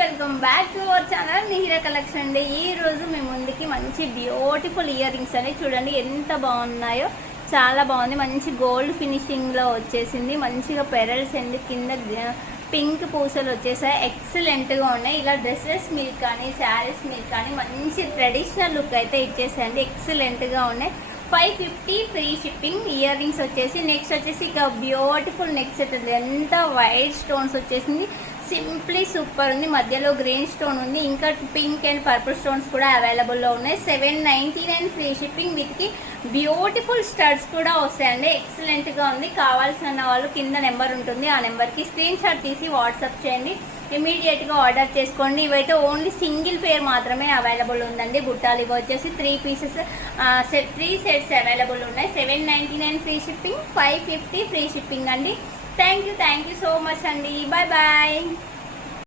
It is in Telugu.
Welcome back to our channel Nihira collection అండి. ఈ రోజు మీ ముందుకి మంచి బ్యూటిఫుల్ ఇయర్ రింగ్స్ అని చూడండి ఎంత బాగున్నాయో. చాలా బాగుంది, మంచి గోల్డ్ ఫినిషింగ్ లో వచ్చేసింది. మంచిగా పెరల్స్ అండ్ కింద పింక్ పూసలు వచ్చేసాయి. ఎక్సలెంట్ గా ఉన్నాయి. ఇలా డ్రెస్సెస్ మీద కానీ శారీస్ మీద కానీ మంచి ట్రెడిషనల్ లుక్ అయితే ఇచ్చేసాయండి. ఎక్సలెంట్ గా ఉన్నాయి. 550 ఫ్రీ షిప్పింగ్. ఇయర్ రింగ్స్ వచ్చేసి నెక్స్ట్ వచ్చేసి ఇక బ్యూటిఫుల్ నెక్ సెట్ ఉంది. ఎంత వైట్ స్టోన్స్ వచ్చేసింది. సింప్లీ సూపర్ ఉంది. మధ్యలో గ్రీన్ స్టోన్ ఉంది. ఇంకా పింక్ అండ్ పర్పుల్ స్టోన్స్ కూడా అవైలబుల్లో ఉన్నాయి. 799 ఫ్రీ షిప్పింగ్. వీటికి బ్యూటిఫుల్ స్టడ్స్ కూడా వస్తాయండి. ఎక్సలెంట్ గా ఉంది. కావాల్సిన వాళ్ళు కింద నెంబర్ ఉంటుంది, ఆ నెంబర్కి స్క్రీన్ షాట్ తీసి వాట్సాప్ చేయండి. ఇమీడియట్ గా ఆర్డర్ చేసుకోండి. ఇవైతే ఓన్లీ సింగిల్ పేర్ మాత్రమే అవైలబుల్ ఉందండి. బుట్టాలు ఇవి వచ్చేసి 3 పీసెస్ 3 సెట్స్ అవైలబుల్ ఉన్నాయి. 799 ఫ్రీ షిప్పింగ్, 550 ఫ్రీ షిప్పింగ్ అండి. థ్యాంక్ యూ సో మచ్ అండి. Bye bye.